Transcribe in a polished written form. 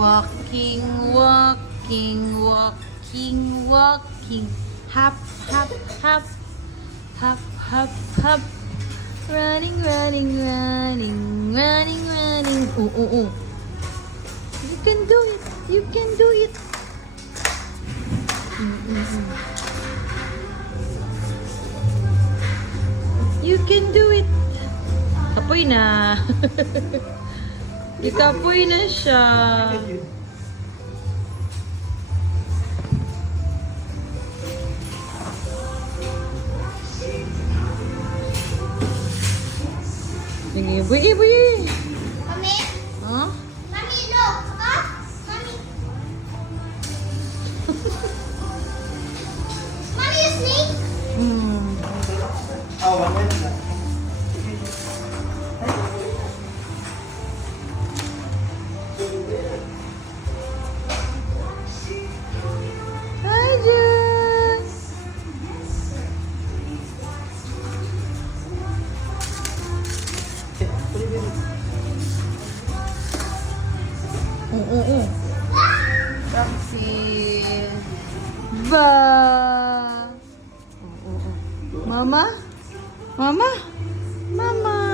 Walking, walking, walking, walking. Hop, hop, hop. Hop, hop, hop. Running, running, running, running, running. Oh, oh, oh. You can do it. You can do it. You can do it. Kapoy na. Ikapoy na siya. Sige, buyi, buyi. Mami? Huh? Mami, look! Huh? Mami? Mami, you snake? Oh, 1 minute lang. Hi, Jules. Roxy. Ba. Mama? Mama? Mama?